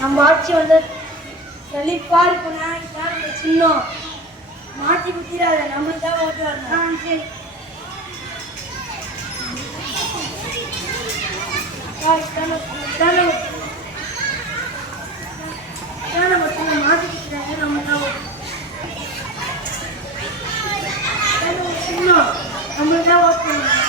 நம்ம ஆட்சி வந்து செழிப்பா இருக்குன்னா இதான் சின்னம் மாற்றி குத்திராத நம்மளுக்கு தான் ஓட்டு வரணும். சரி மாற்றி குத்திராங்க நம்ம தான் ஓட்டு சின்னம் நம்மளுக்கு தான் ஓட்டு வரணும்.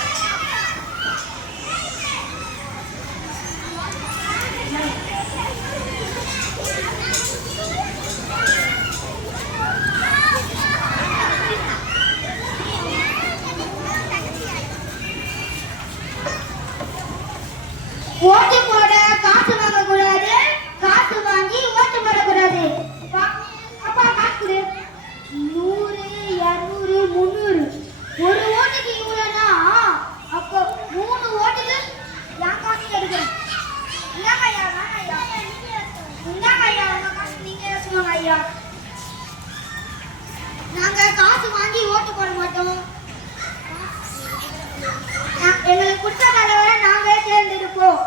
ஓட்டு போட காசு வாங்க கூடாது, காசு வாங்கி ஓட்டு போடக்கூடாது. அப்பா காசு கொடு. 100, 200, 300 ஒரு ஓட்டுக்கு இவ்வளோனா அப்போ 3 ஓட்டுக்கு என் காசு எடுக்கிறேன். இந்தாங்க ஐயா, இந்தாங்க ஐயா, உங்க காசு நீங்க சொல்லுவாங்க ஐயா. நாங்க காசு வாங்கி ஓட்டு போட மாட்டோம். எங்களுக்கு குற்ற தலைவரை நாங்களே தேர்ந்தெடுப்போம்.